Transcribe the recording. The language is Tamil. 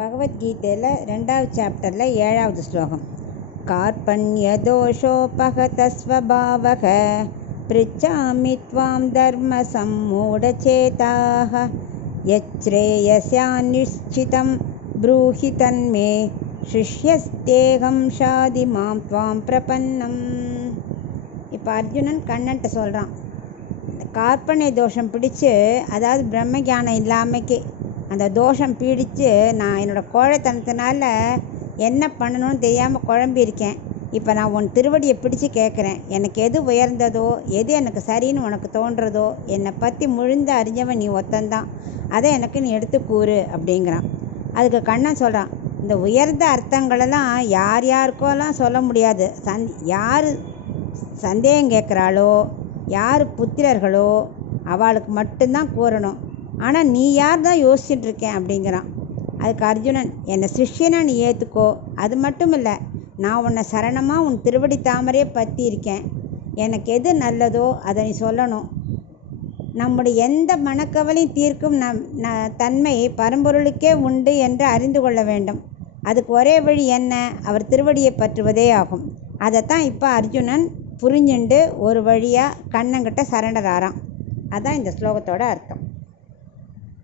பகவத்கீதையில் 2வது சாப்டரில் 7வது ஸ்லோகம். கார்பண்யதோஷோபகதஸ்வபாவக ப்ருச்சாமி த்வாம் தர்ம சம்மூடசேதாக யச்ரேயஸ்யாநிஷ்சிதம் ப்ரூஹி தன்மே சிஷ்யஸ்தேகம் ஷாதி மாம் த்வாம் பிரபன்னம். இப்போ அர்ஜுனன் கண்ணன்ட்ட சொல்கிறான், கார்பண்ய தோஷம் பிடிச்சு, அதாவது பிரம்ம ஞானம் இல்லாமைக்கு அந்த தோஷம் பீடித்து நான் என்னோடய கோழைத்தனத்தினால என்ன பண்ணணும்னு தெரியாமல் குழம்பியிருக்கேன். இப்போ நான் உன் திருவடியை பிடிச்சி கேட்குறேன், எனக்கு எது உயர்ந்ததோ, எது எனக்கு சரின்னு உனக்கு தோன்றதோ, என்னை பற்றி முழுந்த அறிஞ்சவன் நீ ஒத்தந்தான், அதை எனக்கு நீ எடுத்து கூறு அப்படிங்கிறான். அதுக்கு கண்ணன் சொல்கிறான், இந்த உயர்ந்த அர்த்தங்களெல்லாம் யார் யாருக்கோலாம் சொல்ல முடியாது. யார் சந்தேகம் கேட்குறாளோ, யார் புத்திரர்களோ அவளுக்கு மட்டும்தான் கூறணும். ஆனால் நீ யார் தான் யோசிச்சுட்டு இருக்கேன் அப்படிங்கிறான். அதுக்கு அர்ஜுனன், என்னை சிஷ்யனை நீ ஏற்றுக்கோ, அது மட்டும் இல்லை, நான் உன்னை சரணமாக உன் திருவடி தாமரையை பற்றி இருக்கேன், எனக்கு எது நல்லதோ அதை நீ சொல்லணும். நம்முடைய எந்த மனக்கவலையும் தீர்க்கும் தன்மை பரம்பொருளுக்கே உண்டு என்று அறிந்து கொள்ள வேண்டும். அதுக்கு ஒரே வழி என்ன? அவர் திருவடியை பற்றுவதே ஆகும். அதைத்தான் இப்போ அர்ஜுனன் புரிஞ்சுண்டு ஒரு வழியாக கண்ணங்கிட்ட சரணராராம். அதான் இந்த ஸ்லோகத்தோட அர்த்தம்.